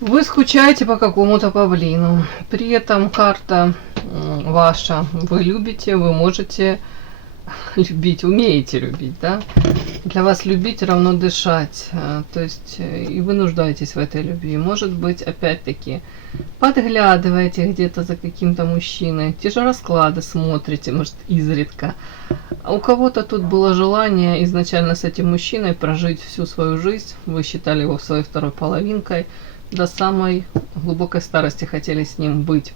Вы скучаете по какому-то павлину. При этом карта ваша. Вы любите, вы можете любить, умеете любить, да? Для вас любить равно дышать. То есть и вы нуждаетесь в этой любви. Может быть, опять-таки, подглядываете где-то за каким-то мужчиной, те же расклады смотрите, может, изредка. А у кого-то тут было желание изначально с этим мужчиной прожить всю свою жизнь. Вы считали его своей второй половинкой. До самой глубокой старости хотели с ним быть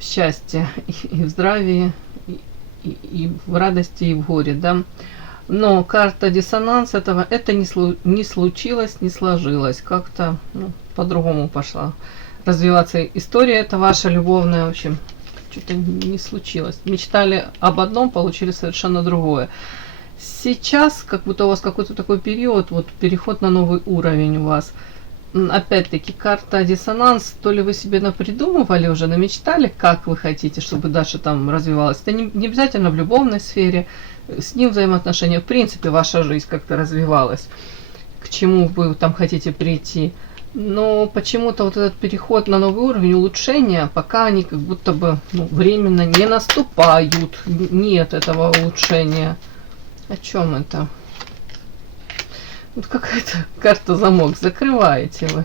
в счастье и в здравии, и в радости, и в горе, да. Но карта диссонанс этого, это не случилось, не сложилось. Как-то по-другому пошла развиваться история эта ваша любовная, в общем, что-то не случилось. Мечтали об одном, получили совершенно другое. Сейчас, как будто у вас какой-то такой период, вот переход на новый уровень у вас. Опять-таки, карта диссонанс, то ли вы себе напридумывали уже, намечтали, как вы хотите, чтобы дальше там развивалось. Это не обязательно в любовной сфере, с ним взаимоотношения, в принципе, ваша жизнь как-то развивалась, к чему вы там хотите прийти. Но почему-то вот этот переход на новый уровень, улучшения, пока они как будто бы временно не наступают, нет этого улучшения. О чем это? Вот какая-то карта замок. Закрываете вы.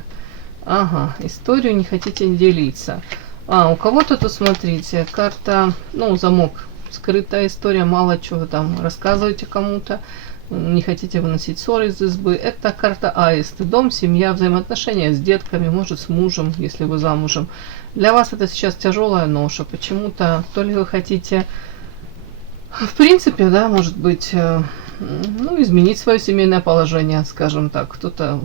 Ага, историю не хотите делиться. У кого-то тут, смотрите, карта, замок. Скрытая история, мало чего там рассказываете кому-то. Не хотите выносить ссоры из избы. Это карта аист. Дом, семья, взаимоотношения с детками, может с мужем, если вы замужем. Для вас это сейчас тяжелая ноша. Почему-то, то ли вы хотите, в принципе, да, может быть, изменить свое семейное положение, скажем так. Кто-то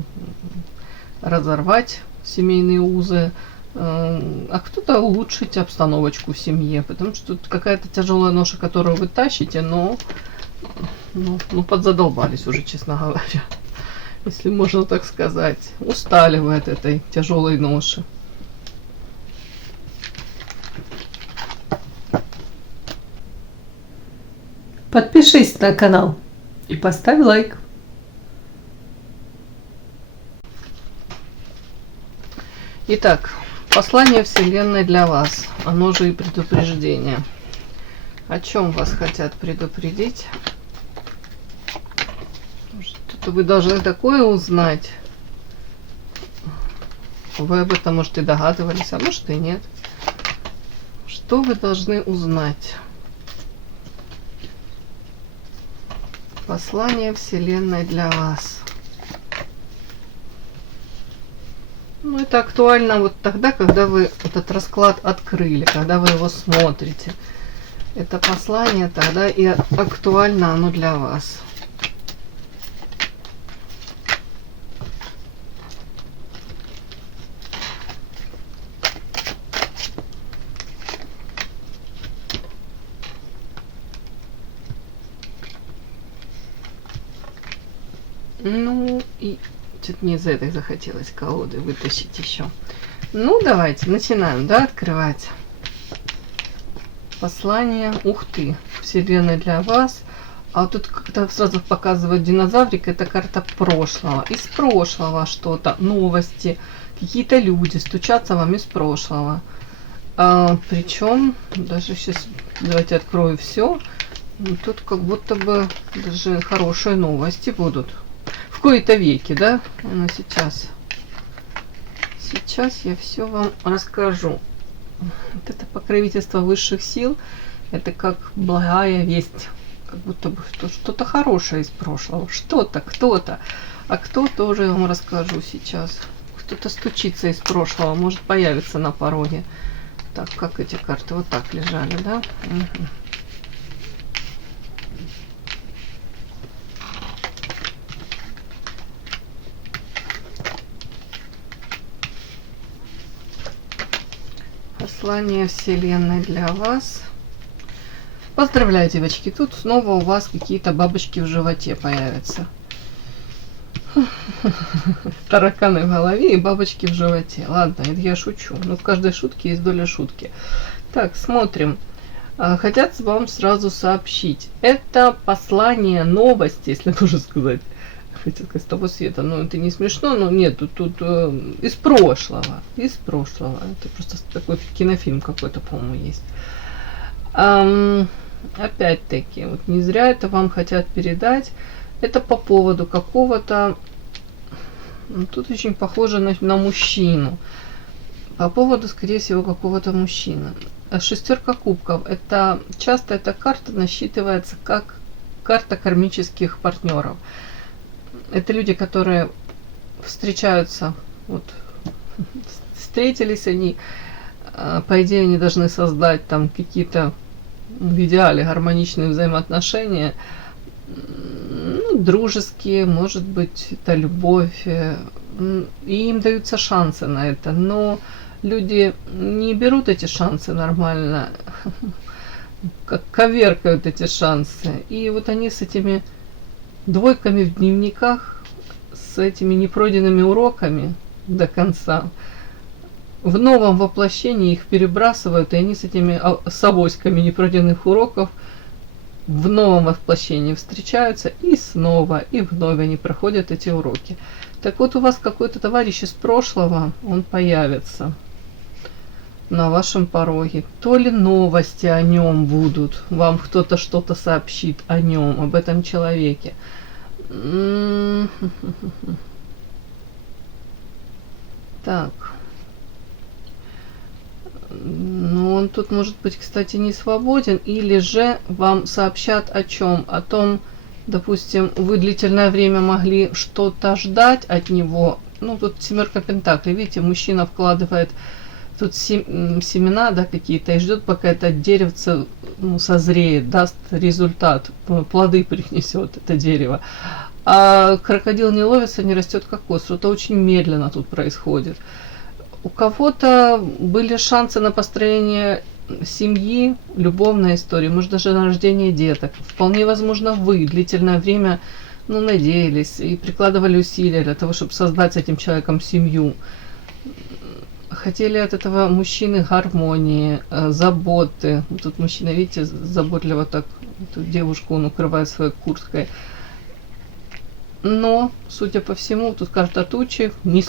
разорвать семейные узы, а кто-то улучшить обстановочку в семье, потому что тут какая-то тяжелая ноша, которую вы тащите, но подзадолбались уже, честно говоря, если можно так сказать. Устали вы от этой тяжелой ноши. Подпишись на канал и поставь лайк. Итак, послание Вселенной для вас, оно же и предупреждение. О чем вас хотят предупредить? Что-то вы должны такое узнать. Вы об этом, может, и догадывались, а может и нет. Что вы должны узнать? Послание Вселенной для вас. Это актуально вот тогда, когда вы этот расклад открыли, когда вы его смотрите. Это послание тогда и актуально оно для вас. И что-то мне из этой захотелось колоды вытащить еще. Давайте, начинаем, да, открывать. Послание, ух ты, Вселенная для вас. А вот тут как-то сразу показывает динозаврик, это карта прошлого. Из прошлого что-то, новости, какие-то люди стучатся вам из прошлого. Причем, даже сейчас, давайте открою все. Тут как будто бы даже хорошие новости будут. В кои-то веки, да? Сейчас я все вам расскажу. Вот это покровительство высших сил, это как благая весть. Как будто бы что-то хорошее из прошлого. Что-то, кто-то. А кто, тоже я вам расскажу сейчас. Кто-то стучится из прошлого, может появиться на пороге. Так, как эти карты вот так лежали, да? Угу. Послание Вселенной для вас. Поздравляю, девочки, тут снова у вас какие-то бабочки в животе появятся. Тараканы в голове и бабочки в животе. Ладно, это я шучу. В каждой шутке есть доля шутки. Так, смотрим. Хотят вам сразу сообщить. Это послание, новости, если можно сказать. хотел сказать, с того света, но это не смешно, но нет, тут из прошлого, это просто такой кинофильм какой-то, по-моему, есть. Опять-таки, вот не зря это вам хотят передать, это по поводу какого-то, тут очень похоже на мужчину, по поводу, скорее всего, какого-то мужчины. Шестерка кубков, это часто эта карта насчитывается как карта кармических партнеров. Это люди, которые встречаются, вот, встретились они, по идее, они должны создать там какие-то в идеале гармоничные взаимоотношения, ну, дружеские, может быть, это любовь, и им даются шансы на это, но люди не берут эти шансы нормально, как коверкают эти шансы. И вот они с этими двойками в дневниках, с этими непройденными уроками до конца, в новом воплощении их перебрасывают, и они с этими с авоськами непройденных уроков в новом воплощении встречаются, и снова, и вновь они проходят эти уроки. Так вот, у вас какой-то товарищ из прошлого, он появится на вашем пороге. То ли новости о нем будут, вам кто-то что-то сообщит о нем, об этом человеке. Так. Ну, он тут может быть, кстати, не свободен, или же вам сообщат о чем? О том, допустим, вы длительное время могли что-то ждать от него. Ну, тут семерка пентаклей, видите, мужчина вкладывает тут семена, да, какие-то, и ждет, пока это деревце, ну, созреет, даст результат, плоды принесет это дерево. А крокодил не ловится, не растет кокос. Что-то очень медленно тут происходит. У кого-то были шансы на построение семьи, любовная история, может даже на рождение деток. Вполне возможно, вы длительное время, ну, надеялись и прикладывали усилия для того, чтобы создать с этим человеком семью. Хотели от этого мужчины гармонии, заботы. Тут мужчина, видите, заботливо так эту девушку он укрывает своей курткой. Но, судя по всему, тут карта тучи, не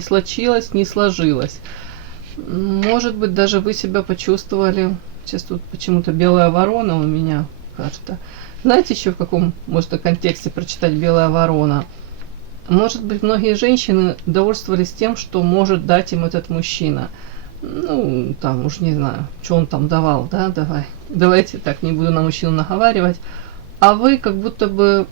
случилось, не сложилось. Может быть, даже вы себя почувствовали. Сейчас тут почему-то белая ворона у меня карта. Знаете еще в каком можно контексте прочитать белая ворона? Может быть, многие женщины довольствовались тем, что может дать им этот мужчина. Ну, там, уж не знаю, что он там давал, да, давайте так, не буду на мужчину наговаривать. А вы как будто бы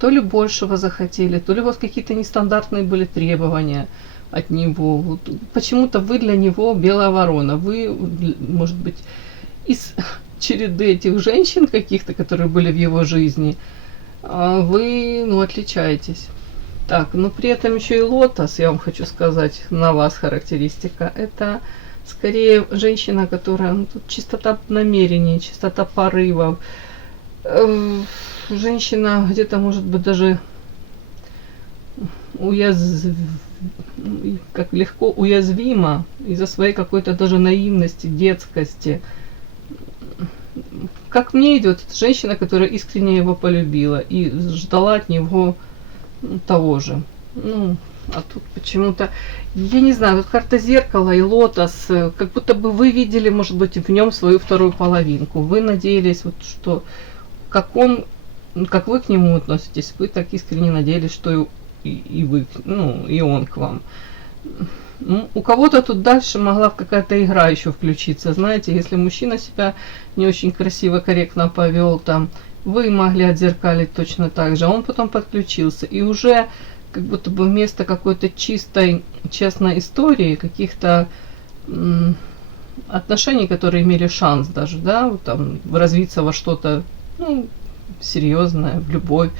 то ли большего захотели, то ли у вас какие-то нестандартные были требования от него. Вот, почему-то вы для него белая ворона. Вы, может быть, из череды этих женщин каких-то, которые были в его жизни, вы, ну, отличаетесь. Так, но при этом еще и лотос, я вам хочу сказать, на вас характеристика. Это скорее женщина, которая, ну, тут чистота намерений, чистота порывов. Женщина где-то, может быть, даже как легко уязвима из-за своей какой-то даже наивности, детскости. Как мне идет женщина, которая искренне его полюбила и ждала от него того же. Ну, а тут почему-то, я не знаю, тут карта зеркала и лотос, как будто бы вы видели, может быть, в нем свою вторую половинку. Вы надеялись, вот, что как вы к нему относитесь, вы так искренне надеялись, что и вы, ну, и он к вам. У кого-то тут дальше могла какая-то игра еще включиться. Знаете, если мужчина себя не очень красиво, корректно повел, там, вы могли отзеркалить точно так же, а он потом подключился. И уже как будто бы вместо какой-то чистой, честной истории, каких-то отношений, которые имели шанс даже, да, вот там, развиться во что-то, ну, серьезное, в любовь,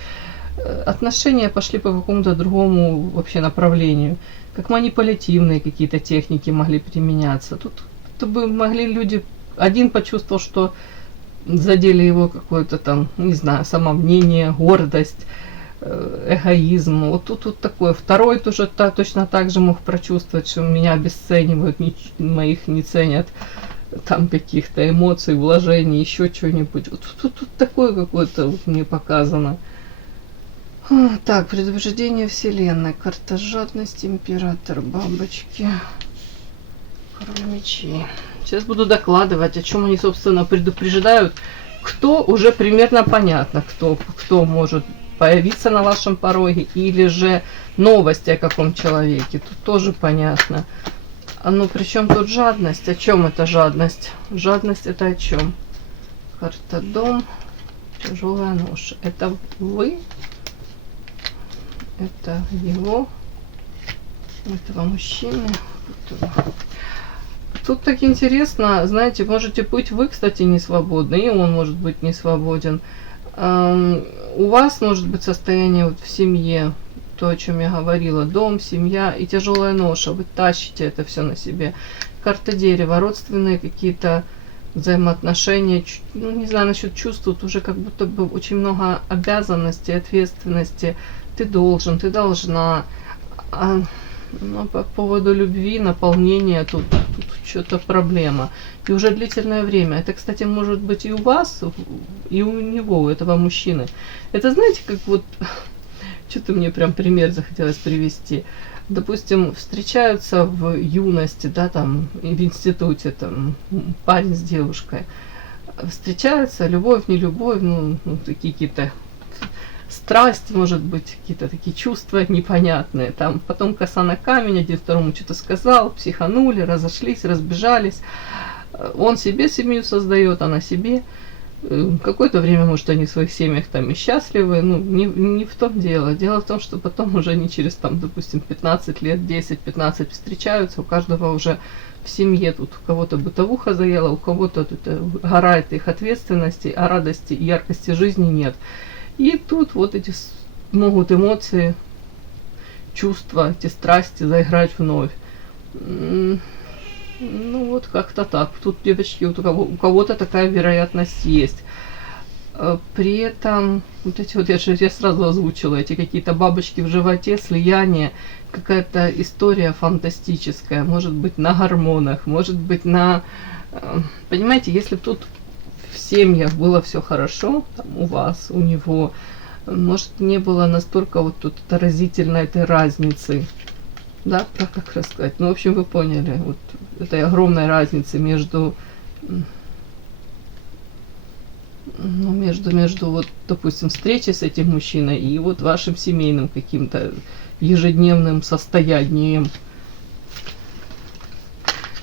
отношения пошли по какому-то другому вообще направлению. Как манипулятивные какие-то техники могли применяться. Тут бы могли люди, один почувствовал, что задели его какое-то там, не знаю, самомнение, гордость, эгоизм. Вот тут такое. Второй тоже точно так же мог прочувствовать, что меня обесценивают, моих не ценят, там каких-то эмоций, вложений, еще чего-нибудь. Вот тут такое какое-то вот мне показано. Так, предупреждение Вселенной. Карта жадность, император, бабочки, король мечей. Сейчас буду докладывать, о чем они, собственно, предупреждают. Кто уже примерно понятно, кто может появиться на вашем пороге, или же новости о каком человеке. Тут тоже понятно. А ну, при чем тут жадность? О чем это жадность? Жадность это о чем? Карта дом, тяжелая ноша. Это вы? Это его? Этого мужчины? Тут так интересно, знаете, можете быть вы, кстати, не свободны, и он может быть не свободен. У вас может быть состояние вот в семье, то, о чем я говорила, дом, семья и тяжелая ноша, вы тащите это все на себе. Карта дерева, родственные какие-то взаимоотношения, ну, не знаю, насчет чувств, тут уже как будто бы очень много обязанностей, ответственности. Ты должен, ты должна. Ну, по поводу любви, наполнения, тут что-то проблема. И уже длительное время. Это, кстати, может быть и у вас, и у него, у этого мужчины. Это, знаете, как вот... Что-то мне прям пример захотелось привести. Допустим, встречаются в юности, да, там, и в институте, там, парень с девушкой. Встречаются, любовь, не любовь, ну такие какие-то... Страсть, может быть, какие-то такие чувства непонятные. Там потом коса на камень, один второму что-то сказал, психанули, разошлись, разбежались. Он себе семью создает, она себе. Какое-то время, может, они в своих семьях там и счастливы. Ну, не в том дело. Дело в том, что потом уже они через, там, допустим, 15 лет, 10-15 встречаются, у каждого уже в семье тут у кого-то бытовуха заела, у кого-то тут гора их ответственности, а радости и яркости жизни нет. И тут вот эти могут эмоции, чувства, эти страсти заиграть вновь. Ну вот как-то так. Тут, девочки, вот у кого-то такая вероятность есть. При этом, вот эти вот, я сразу озвучила, эти какие-то бабочки в животе, слияние, какая-то история фантастическая, может быть на гормонах, может быть на... Понимаете, если тут в семьях было все хорошо, там, у вас, у него, может, не было настолько вот тут разительной этой разницы, да, как рассказать, ну, в общем, вы поняли, вот этой огромной разницы между, ну, между вот, допустим, встречей с этим мужчиной и вот вашим семейным каким-то ежедневным состоянием.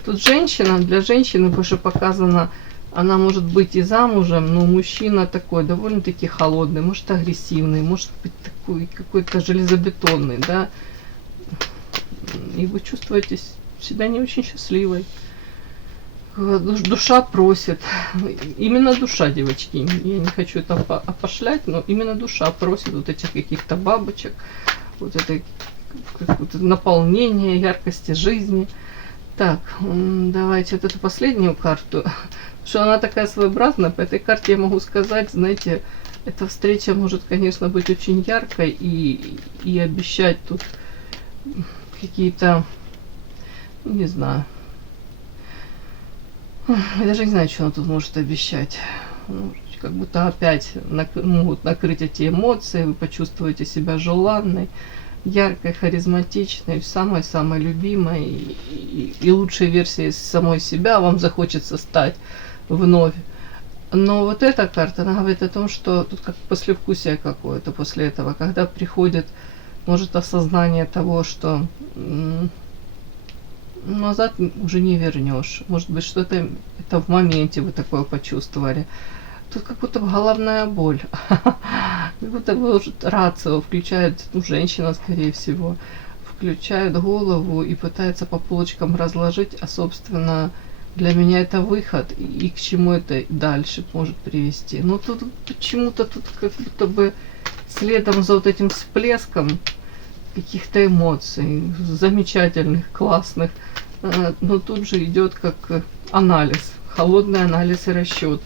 Тут женщина, для женщины больше показано, она может быть и замужем, но мужчина такой довольно-таки холодный, может агрессивный, может быть такой какой-то железобетонный, да. И вы чувствуете себя не очень счастливой. Душа просит. Именно душа, девочки. Я не хочу это опошлять, но именно душа просит вот этих каких-то бабочек, вот это наполнение яркости жизни. Так, давайте вот эту последнюю карту. Что она такая своеобразная, по этой карте я могу сказать, знаете, эта встреча может, конечно, быть очень яркой и обещать тут какие-то, не знаю, я даже не знаю, что она тут может обещать. Ну, как будто опять могут накрыть эти эмоции, вы почувствуете себя желанной, яркой, харизматичной, самой-самой любимой и лучшей версией самой себя вам захочется стать вновь. Но вот эта карта, она говорит о том, что тут как послевкусие какое-то после этого, когда приходит, может, осознание того, что назад уже не вернешь. Может быть, что-то это в моменте вы такое почувствовали. Тут как будто головная боль. Как будто бы уже рацию включает, ну, женщина, скорее всего, включает голову и пытается по полочкам разложить, а, собственно, для меня это выход, и к чему это дальше может привести. Но тут почему-то тут как будто бы следом за вот этим всплеском каких-то эмоций, замечательных, классных, но тут же идет как анализ, холодный анализ и расчет.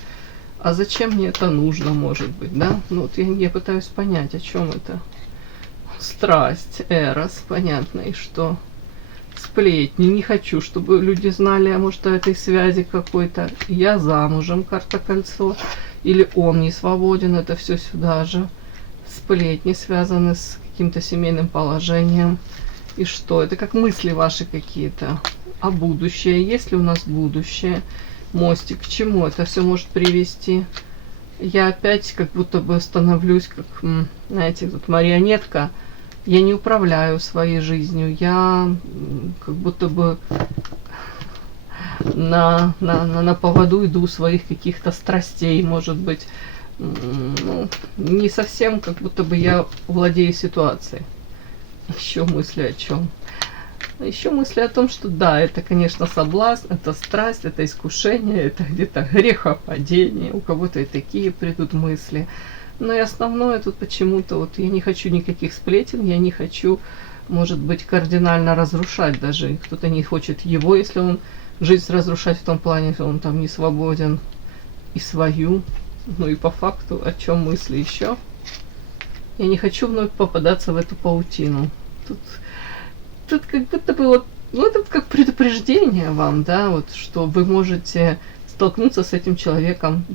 А зачем мне это нужно, может быть, да? Ну вот я пытаюсь понять, о чем это. Страсть, эрос, понятно, и что? Сплетни, не хочу, чтобы люди знали, а может, о этой связи какой-то. Я замужем, карта кольцо, или он не свободен, это все сюда же. сплетни связаны с каким-то семейным положением. И что? Это как мысли ваши какие-то. А будущее? Есть ли у нас будущее? Мостик, к чему это все может привести? Я опять как будто бы становлюсь как, знаете, тут марионетка. Я не управляю своей жизнью. Я как будто бы на поводу иду своих каких-то страстей, может быть. Ну, не совсем как будто бы я владею ситуацией. Еще мысли о чем? Еще мысли о том, что да, это, конечно, соблазн, это страсть, это искушение, это где-то грехопадение. У кого-то и такие придут мысли. Но и основное тут почему-то, вот я не хочу никаких сплетен, я не хочу, может быть, кардинально разрушать даже. Кто-то не хочет его, если он жизнь разрушать в том плане, что он там не свободен, и свою. Ну и по факту, о чем мысли еще? Я не хочу вновь попадаться в эту паутину. Тут как будто бы вот, ну это как предупреждение вам, да, вот, что вы можете столкнуться с этим человеком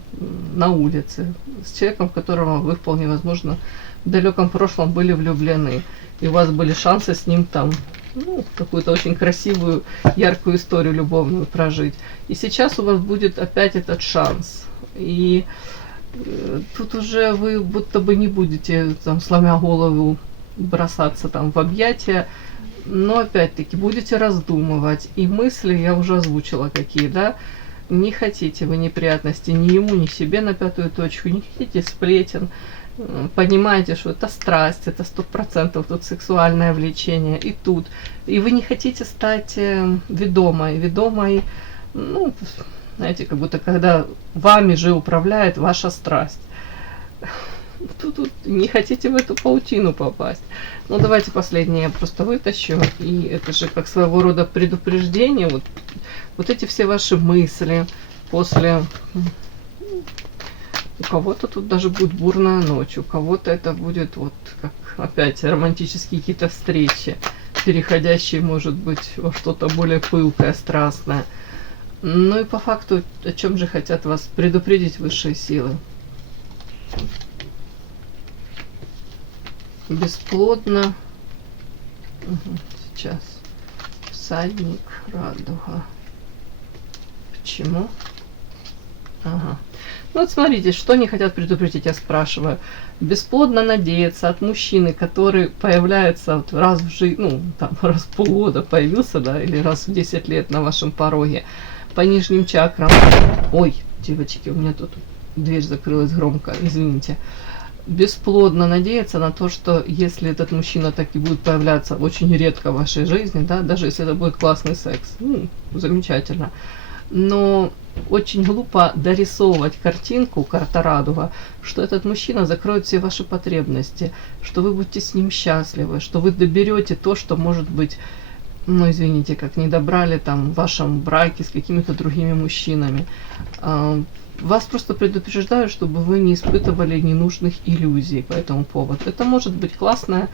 на улице, с человеком, в которого вы вполне возможно в далеком прошлом были влюблены, и у вас были шансы с ним там, ну, какую-то очень красивую, яркую историю любовную прожить. И сейчас у вас будет опять этот шанс. И тут уже вы будто бы не будете, там, сломя голову, бросаться там в объятия, но опять-таки будете раздумывать. И мысли я уже озвучила какие, да? Не хотите вы неприятностей ни ему, ни себе на пятую точку, не хотите сплетен. Понимаете, что это страсть, это 100% тут сексуальное влечение, и тут. И вы не хотите стать ведомой, ну, знаете, как будто когда вами же управляет ваша страсть. Тут не хотите в эту паутину попасть. Ну, давайте последнее я просто вытащу. И это же как своего рода предупреждение. Вот эти все ваши мысли после... У кого-то тут даже будет бурная ночь, у кого-то это будет вот как опять романтические какие-то встречи, переходящие, может быть, во что-то более пылкое, страстное. Ну и по факту, о чем же хотят вас предупредить высшие силы? Бесплодно. Сейчас. Всадник, радуга. Почему? Ага. Ну вот смотрите, что они хотят предупредить, я спрашиваю. Бесплодно надеяться от мужчины, который появляется вот раз в жизни, ну, там, раз в полгода появился, да, или раз в 10 лет на вашем пороге, по нижним чакрам. Ой, девочки, у меня тут дверь закрылась громко, извините. Бесплодно надеяться на то, что если этот мужчина так и будет появляться очень редко в вашей жизни, да, даже если это будет классный секс, ну, замечательно. Но очень глупо дорисовывать картинку, карта радуга, что этот мужчина закроет все ваши потребности, что вы будете с ним счастливы, что вы доберете то, что, может быть, ну, извините, как не добрали там в вашем браке с какими-то другими мужчинами. Вас просто предупреждаю, чтобы вы не испытывали ненужных иллюзий по этому поводу. Это может быть классный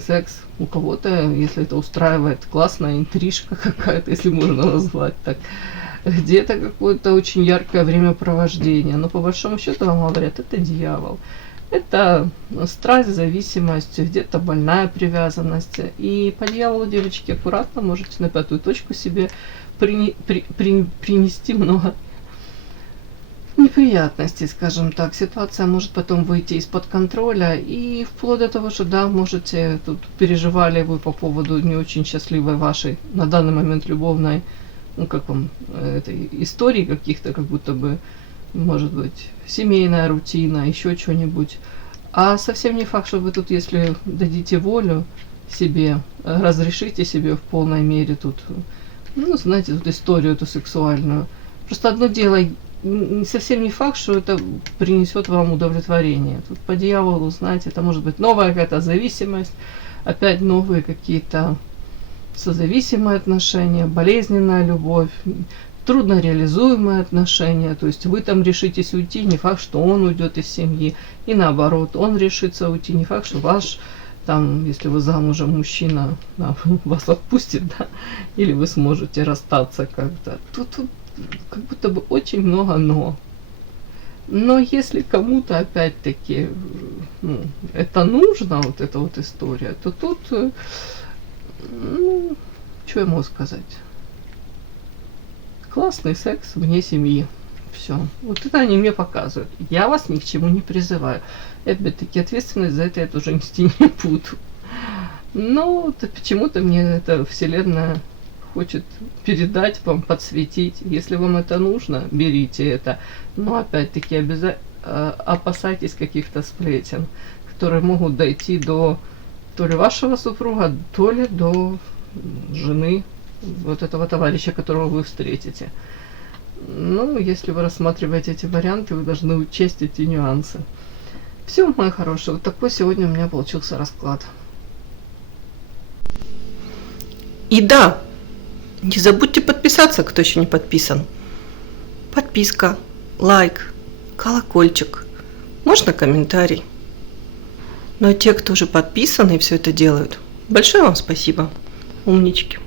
секс. У кого-то, если это устраивает, классная интрижка какая-то, если можно назвать так. Где-то какое-то очень яркое времяпровождение. Но по большому счету вам говорят, это дьявол. Это страсть, зависимость, где-то больная привязанность. И по дьяволу, девочки, аккуратно можете на пятую точку себе принести много неприятностей, скажем так. Ситуация может потом выйти из-под контроля. И вплоть до того, что, да, можете, тут переживали вы по поводу не очень счастливой вашей на данный момент любовной, ну, как вам, этой истории каких-то, как будто бы, может быть, семейная рутина, еще что-нибудь. А совсем не факт, что вы тут, если дадите волю себе, разрешите себе в полной мере тут, ну, знаете, тут историю эту сексуальную. Просто одно дело, совсем не факт, что это принесет вам удовлетворение. Тут по дьяволу, знаете, это может быть новая какая-то зависимость, опять новые какие-то созависимые отношения, болезненная любовь, трудно реализуемые отношения, то есть вы там решитесь уйти, не факт, что он уйдет из семьи, и наоборот, он решится уйти, не факт, что ваш, там, если вы замужем, мужчина, да, вас отпустит, да, или вы сможете расстаться как-то. Тут как будто бы очень много «но». Но если кому-то опять-таки это нужно, вот эта вот история, то тут, ну, что я могу сказать? Классный секс вне семьи. Все. Вот это они мне показывают. Я вас ни к чему не призываю. И опять-таки ответственность за это я тоже нести не буду. Но почему-то мне эта вселенная хочет передать вам, подсветить. Если вам это нужно, берите это. Но опять-таки опасайтесь каких-то сплетен, которые могут дойти до то ли вашего супруга, то ли до жены вот этого товарища, которого вы встретите. Ну, если вы рассматриваете эти варианты, вы должны учесть эти нюансы. Все, мои хорошие, вот такой сегодня у меня получился расклад. И да, не забудьте подписаться, кто еще не подписан. Подписка, лайк, колокольчик, можно комментарий. Но те, кто уже подписаны и все это делают, большое вам спасибо, умнички.